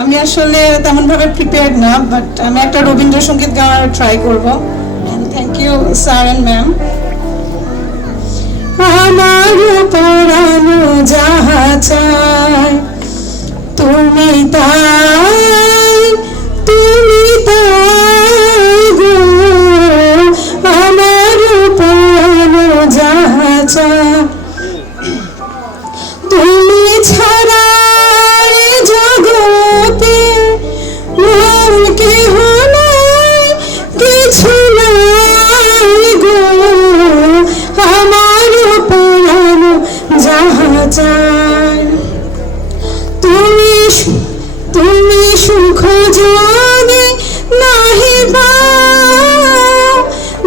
আমি আসলে তেমন ভাবে প্রিপেয়ার্ড না বাট আমি একটা রবীন্দ্রসঙ্গীত গাওয়ার ট্রাই করব। Thank you sir and ma'am আমার তুমি সুখ যদি নাহি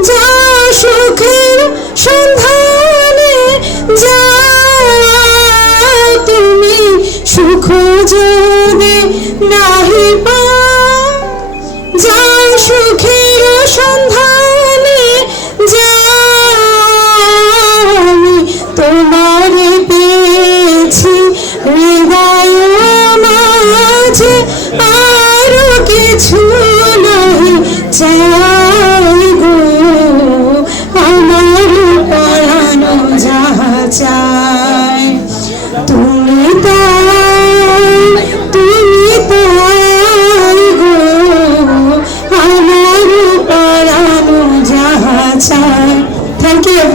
যা সুখের সন্ধানে যা তুমি সুখ যদি নাহি যা আর কিছু নাহি চাই গো। আমার পড়ানো যাহা চাই তুমি তাই গো। আমার পড়ানো যাহা চাই থ্যাংক ইউ